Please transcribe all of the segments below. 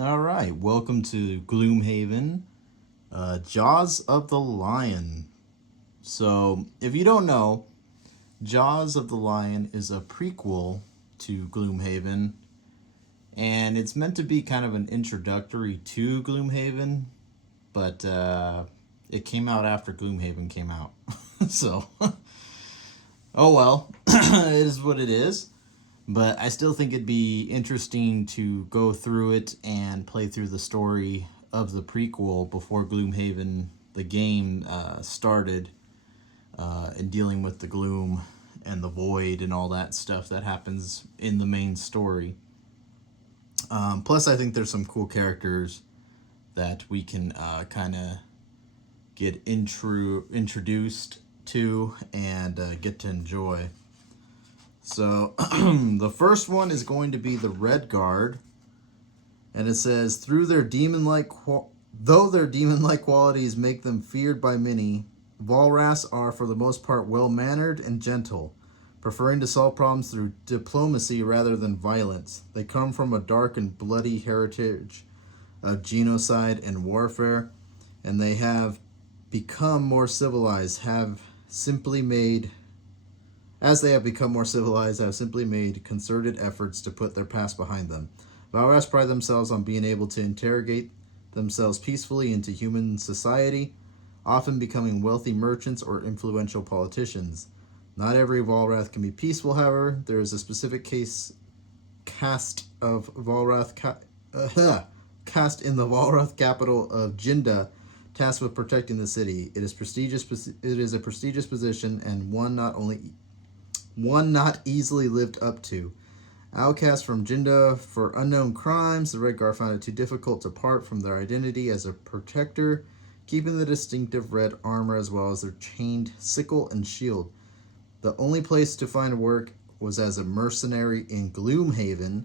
All right, welcome to Gloomhaven, Jaws of the Lion. So, if you don't know, Jaws of the Lion is a prequel to Gloomhaven, and it's meant to be kind of an introductory to Gloomhaven, but it came out after Gloomhaven came out. So, oh well, it is what it is. But I still think it'd be interesting to go through it and play through the story of the prequel before Gloomhaven, the game, started, and dealing with the gloom and the void and all that stuff that happens in the main story. Plus, I think there's some cool characters that we can kind of get introduced to and get to enjoy. So the first one is going to be the Red Guard, and it says though their demon-like qualities make them feared by many, Valras are for the most part well-mannered and gentle, preferring to solve problems through diplomacy rather than violence. They come from a dark and bloody heritage of genocide and warfare, and they have become more civilized, as they have become more civilized, have simply made concerted efforts to put their past behind them. Valras pride themselves on being able to interrogate themselves peacefully into human society, often becoming wealthy merchants or influential politicians. Not every Valrath can be peaceful, however. There is a specific cast in the Valrath capital of Jinda, tasked with protecting the city. It is a prestigious position, and one not easily lived up to. Outcast from Jinda for unknown crimes, the Red Guard found it too difficult to part from their identity as a protector, keeping the distinctive red armor as well as their chained sickle and shield. The only place to find work was as a mercenary in Gloomhaven,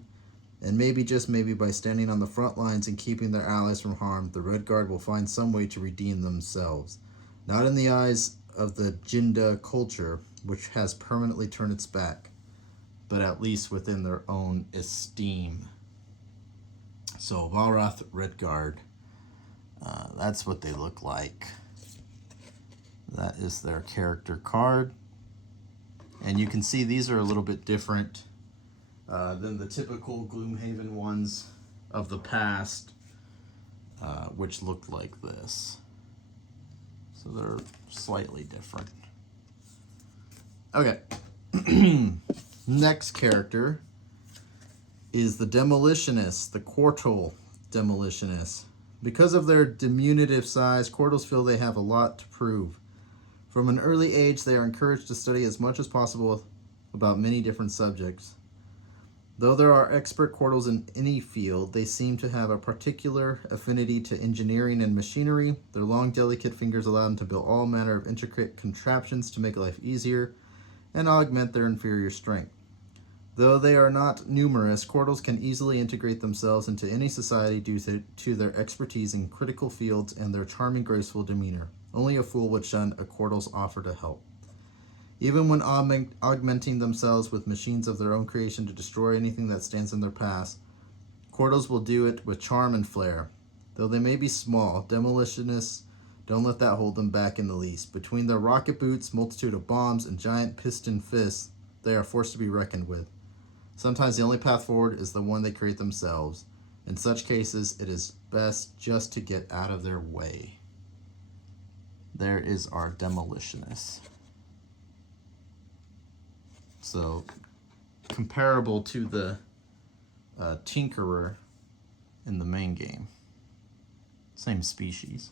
and just maybe by standing on the front lines and keeping their allies from harm, the Red Guard will find some way to redeem themselves. Not in the eyes of the Jinda culture, which has permanently turned its back, but at least within their own esteem. So Valrath Red Guard, that's what they look like. That is their character card. And you can see these are a little bit different than the typical Gloomhaven ones of the past, which looked like this. So they're slightly different. Okay. Next character is the Demolitionist, the Quartal Demolitionist. Because of their diminutive size, Quartals feel they have a lot to prove. From an early age, they are encouraged to study as much as possible about many different subjects. Though there are expert Quartals in any field, they seem to have a particular affinity to engineering and machinery. Their long, delicate fingers allow them to build all manner of intricate contraptions to make life easier and augment their inferior strength. Though they are not numerous, Quartals can easily integrate themselves into any society due to their expertise in critical fields and their charming, graceful demeanor. Only a fool would shun a Quartal's offer to help. Even when augmenting themselves with machines of their own creation to destroy anything that stands in their path, Quartals will do it with charm and flair. Though they may be small, demolitionists don't let that hold them back in the least. Between their rocket boots, multitude of bombs, and giant piston fists, they are forced to be reckoned with. Sometimes the only path forward is the one they create themselves. In such cases, it is best just to get out of their way. There is our Demolitionist. So, comparable to the Tinkerer in the main game. Same species.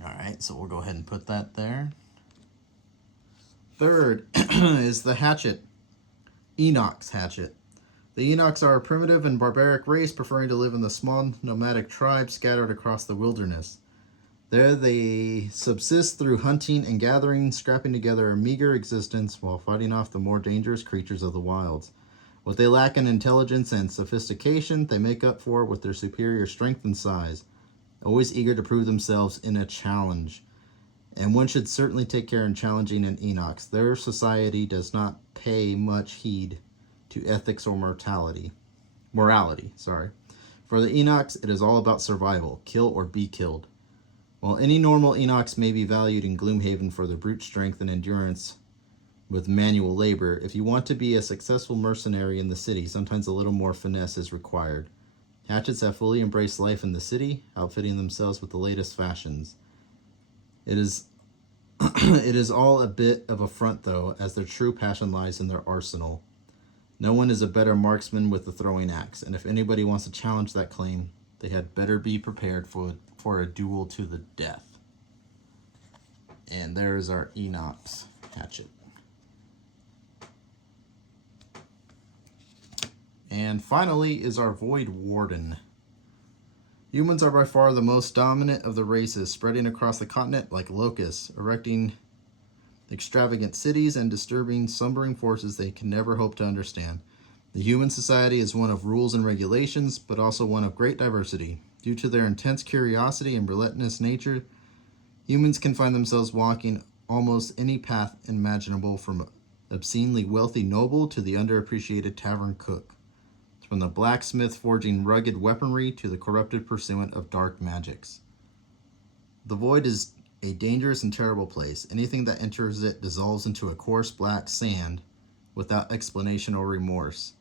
Alright, so we'll go ahead and put that there. Third is the Hatchet. Enoch's Hatchet. The Enochs are a primitive and barbaric race preferring to live in the small nomadic tribes scattered across the wilderness. There they subsist through hunting and gathering, scrapping together a meager existence while fighting off the more dangerous creatures of the wilds. What they lack in intelligence and sophistication, they make up for with their superior strength and size, always eager to prove themselves in a challenge. And one should certainly take care in challenging an Enochs. Their society does not pay much heed to ethics or mortality. morality, sorry. For the Enochs, it is all about survival, kill or be killed. While any normal Enochs may be valued in Gloomhaven for their brute strength and endurance with manual labor, if you want to be a successful mercenary in the city, sometimes a little more finesse is required. Hatchets have fully embraced life in the city, outfitting themselves with the latest fashions. It is it is all a bit of a front, though, as their true passion lies in their arsenal. No one is a better marksman with the throwing axe, and if anybody wants to challenge that claim, they had better be prepared for a duel to the death. And there's our Enoch's hatchet. And finally is our Void Warden. Humans are by far the most dominant of the races, spreading across the continent like locusts, erecting extravagant cities and disturbing slumbering forces they can never hope to understand. The human society is one of rules and regulations, but also one of great diversity. Due to their intense curiosity and relentless nature, humans can find themselves walking almost any path imaginable, from obscenely wealthy noble to the underappreciated tavern cook, from the blacksmith forging rugged weaponry to the corrupted pursuant of dark magics. The void is a dangerous and terrible place. Anything that enters it dissolves into a coarse black sand without explanation or remorse.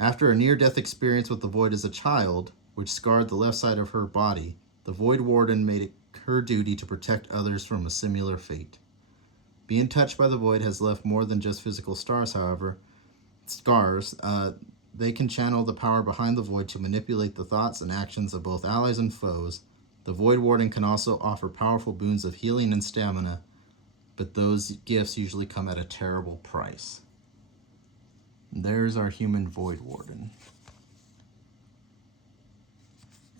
After a near-death experience with the void as a child, which scarred the left side of her body, the Void Warden made it her duty to protect others from a similar fate. Being touched by the void has left more than just physical scars, however. They can channel the power behind the void to manipulate the thoughts and actions of both allies and foes. The Void Warden can also offer powerful boons of healing and stamina, but those gifts usually come at a terrible price. There's our human Void Warden.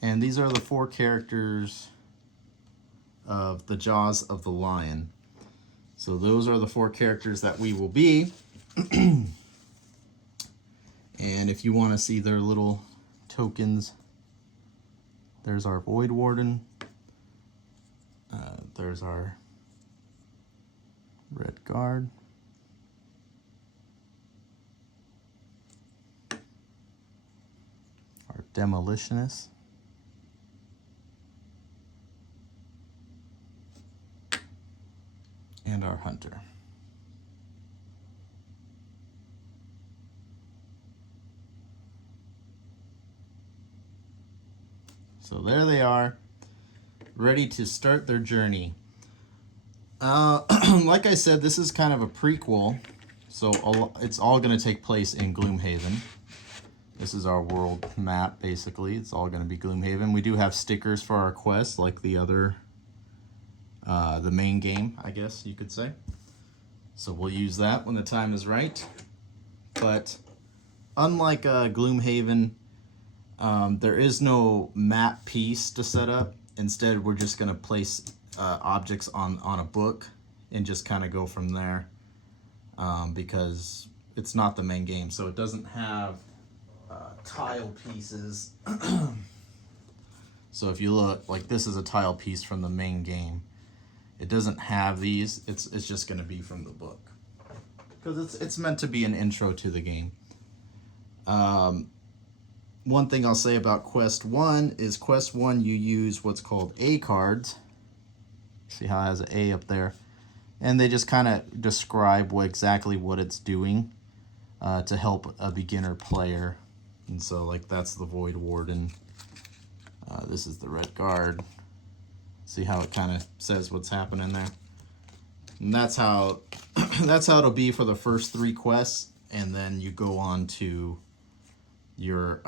And these are the 4 characters of the Jaws of the Lion. So those are the 4 characters that we will be. And if you want to see their little tokens, there's our Void Warden. There's our Red Guard. Our Demolitionist. And our Hunter. So there they are, ready to start their journey. Like I said, this is kind of a prequel, so it's all going to take place in Gloomhaven. This is our world map, basically. It's all going to be Gloomhaven. We do have stickers for our quests, like the other, the main game, I guess you could say. So we'll use that when the time is right. But unlike Gloomhaven, there is no map piece to set up. Instead, we're just going to place objects on a book and just kind of go from there, because it's not the main game. So it doesn't have tile pieces. So if you look, like this is a tile piece from the main game. It doesn't have these. It's just going to be from the book, because it's meant to be an intro to the game. One thing I'll say about Quest 1 is Quest 1 you use what's called A cards. See how it has an A up there? And they just kind of describe exactly what it's doing to help a beginner player. And so like that's the Void Warden. This is the Red Guard. See how it kind of says what's happening there? And that's how it'll be for the first 3 quests, and then you go on to your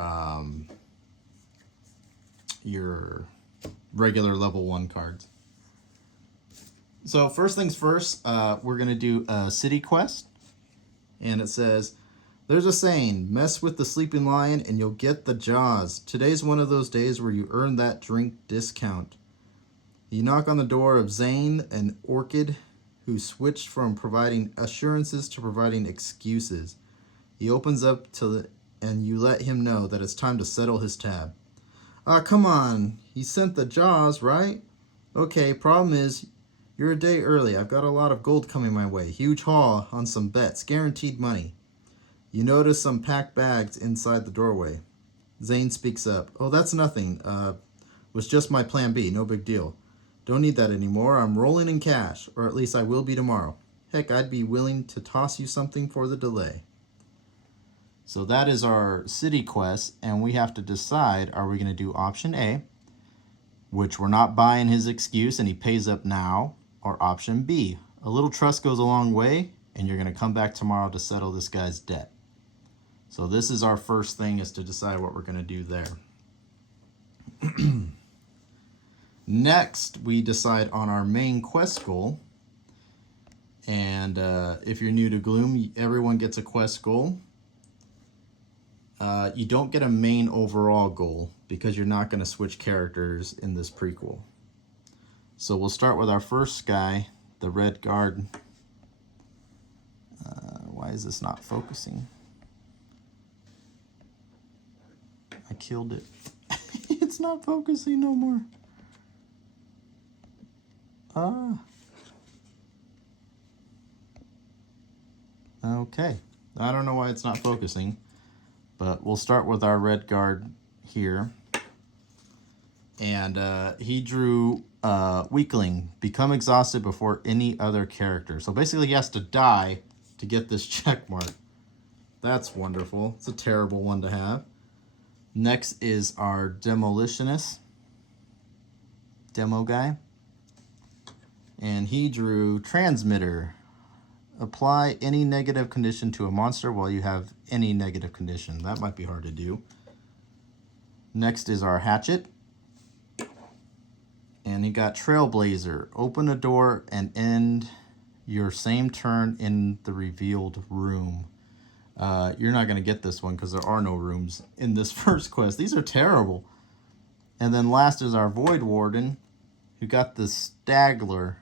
regular level 1 cards. So first things first, we're gonna do a city quest, and it says, "There's a saying, mess with the sleeping lion and you'll get the jaws. Today's one of those days where you earn that drink discount." You knock on the door of Zane, an orchid who switched from providing assurances to providing excuses. He opens up and you let him know that it's time to settle his tab. Come on, he sent the jaws, right? Okay, problem is, you're a day early. I've got a lot of gold coming my way. Huge haul on some bets, guaranteed money. You notice some packed bags inside the doorway. Zane speaks up. Oh, that's nothing. Was just my plan B. No big deal. Don't need that anymore. I'm rolling in cash, or at least I will be tomorrow. Heck, I'd be willing to toss you something for the delay. So that is our city quest, and we have to decide, are we going to do option A, which we're not buying his excuse and he pays up now, or option B, a little trust goes a long way and you're going to come back tomorrow to settle this guy's debt. So this is our first thing, is to decide what we're going to do there. Next, we decide on our main quest goal. And if you're new to Gloom, everyone gets a quest goal. You don't get a main overall goal because you're not going to switch characters in this prequel. So we'll start with our first guy, the Red Guard. Why is this not focusing? I killed it. It's not focusing no more. Okay. I don't know why it's not focusing, but we'll start with our Red Guard here. And he drew Weakling, become exhausted before any other character. So basically he has to die to get this check mark. That's wonderful. It's a terrible one to have. Next is our Demolitionist, demo guy. And he drew Transmitter. Apply any negative condition to a monster while you have any negative condition. That might be hard to do. Next is our Hatchet. And he got Trailblazer. Open a door and end your same turn in the revealed room. You're not going to get this one because there are no rooms in this first quest. These are terrible. And then last is our Void Warden, who got the Stagler.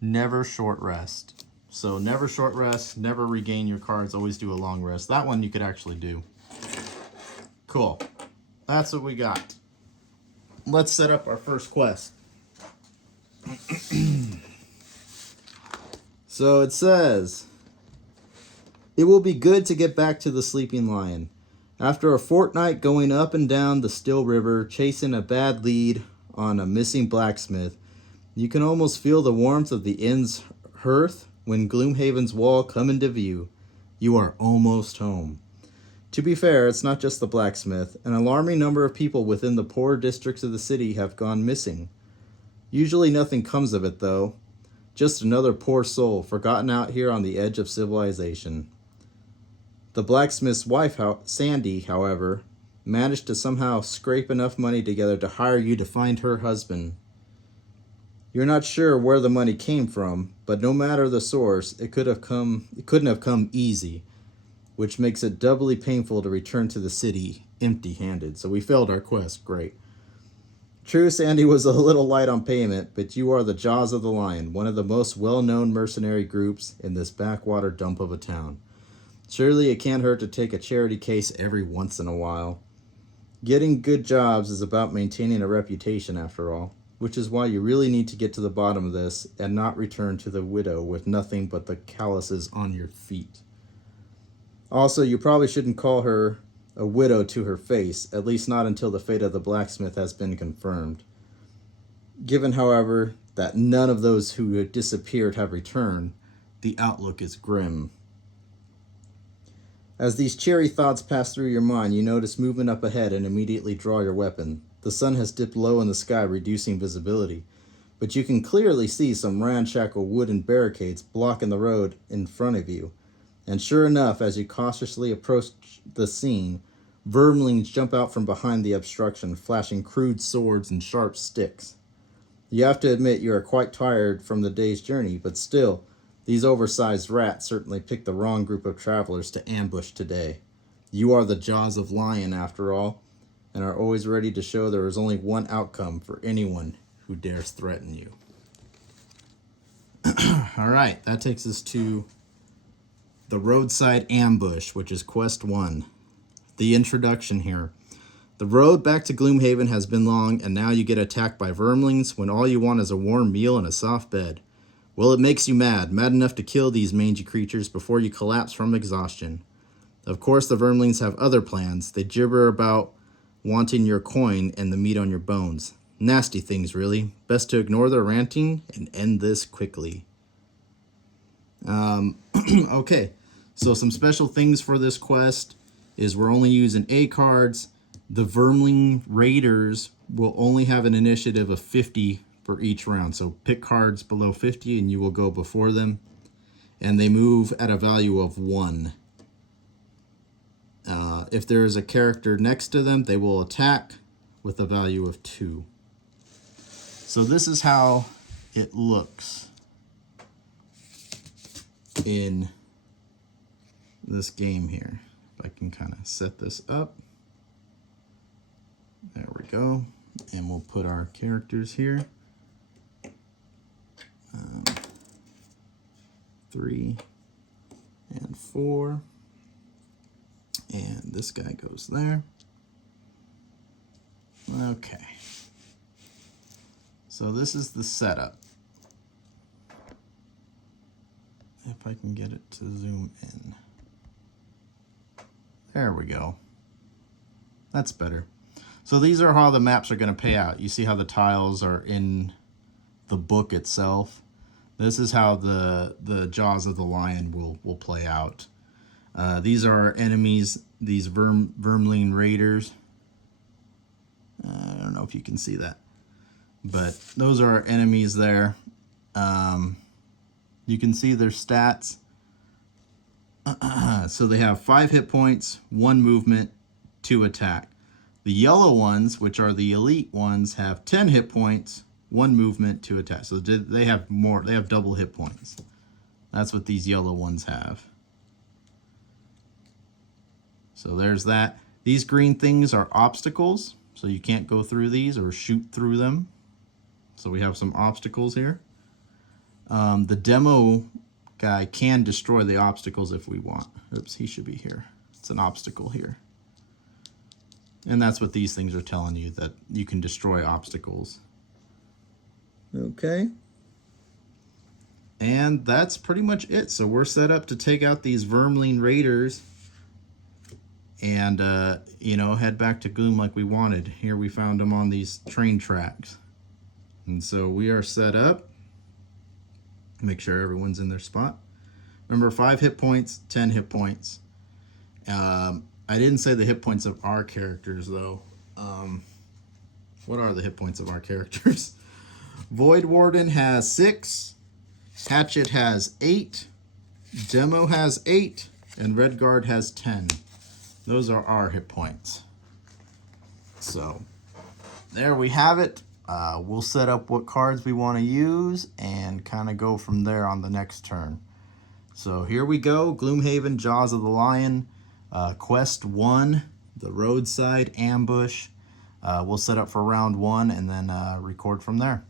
Never short rest. So never short rest, never regain your cards, always do a long rest. That one you could actually do. Cool. That's what we got. Let's set up our first quest. So it says, it will be good to get back to the Sleeping Lion. After a fortnight going up and down the Still River, chasing a bad lead on a missing blacksmith, you can almost feel the warmth of the inn's hearth when Gloomhaven's wall come into view. You are almost home. To be fair, it's not just the blacksmith. An alarming number of people within the poorer districts of the city have gone missing. Usually nothing comes of it, though. Just another poor soul forgotten out here on the edge of civilization. The blacksmith's wife, Sandy, however, managed to somehow scrape enough money together to hire you to find her husband. You're not sure where the money came from, but no matter the source, it couldn't have come easy, which makes it doubly painful to return to the city empty-handed. So we failed our quest. Great. True, Sandy was a little light on payment, but you are the Jaws of the Lion, one of the most well-known mercenary groups in this backwater dump of a town. Surely it can't hurt to take a charity case every once in a while. Getting good jobs is about maintaining a reputation, after all, which is why you really need to get to the bottom of this and not return to the widow with nothing but the calluses on your feet. Also, you probably shouldn't call her a widow to her face, at least not until the fate of the blacksmith has been confirmed. Given, however, that none of those who had disappeared have returned, the outlook is grim. As these cheery thoughts pass through your mind, you notice movement up ahead and immediately draw your weapon. The sun has dipped low in the sky, reducing visibility, but you can clearly see some ramshackle wooden barricades blocking the road in front of you. And sure enough, as you cautiously approach the scene, vermlings jump out from behind the obstruction, flashing crude swords and sharp sticks. You have to admit you are quite tired from the day's journey, but still, these oversized rats certainly picked the wrong group of travelers to ambush today. You are the Jaws of Lion, after all, and are always ready to show there is only one outcome for anyone who dares threaten you. All right, that takes us to the roadside ambush, which is quest 1. The introduction here. The road back to Gloomhaven has been long, and now you get attacked by vermlings when all you want is a warm meal and a soft bed. Well, it makes you mad enough to kill these mangy creatures before you collapse from exhaustion. Of course, the Vermlings have other plans. They gibber about wanting your coin and the meat on your bones. Nasty things, really. Best to ignore their ranting and end this quickly. Okay, so some special things for this quest is we're only using A cards. The Vermling Raiders will only have an initiative of 50 for each round. So pick cards below 50 and you will go before them. And they move at a value of 1. If there is a character next to them, they will attack with a value of 2. So this is how it looks in this game here. If I can kind of set this up. There we go. And we'll put our characters here. 3 and 4. And this guy goes there. Okay. So this is the setup. If I can get it to zoom in. There we go. That's better. So these are how the maps are going to pay out. You see how the tiles are in the book itself. This is how the Jaws of the Lion will play out. These are our enemies, these Vermling Raiders. I don't know if you can see that. But those are our enemies there. You can see their stats. So they have 5 hit points, 1 movement, 2 attack. The yellow ones, which are the elite ones, have 10 hit points, 1 movement, 2 attack. So they have more, they have double hit points. That's what these yellow ones have. So there's that. These green things are obstacles, so you can't go through these or shoot through them. So we have some obstacles here. The demo guy can destroy the obstacles if we want. Oops, he should be here. It's an obstacle here. And that's what these things are telling you, that you can destroy obstacles. Okay. And that's pretty much it. So we're set up to take out these Vermling Raiders and, you know, head back to Gloom like we wanted. Here we found them on these train tracks. And so we are set up. Make sure everyone's in their spot. Remember, 5 hit points, 10 hit points. I didn't say the hit points of our characters, though. What are the hit points of our characters? Void Warden has 6. Hatchet has 8. Demo has 8. And Redguard has 10. Those are our hit points. So, there we have it. We'll set up what cards we want to use and kind of go from there on the next turn. So here we go. Gloomhaven, Jaws of the Lion, Quest 1, the Roadside Ambush. We'll set up for round 1 and then record from there.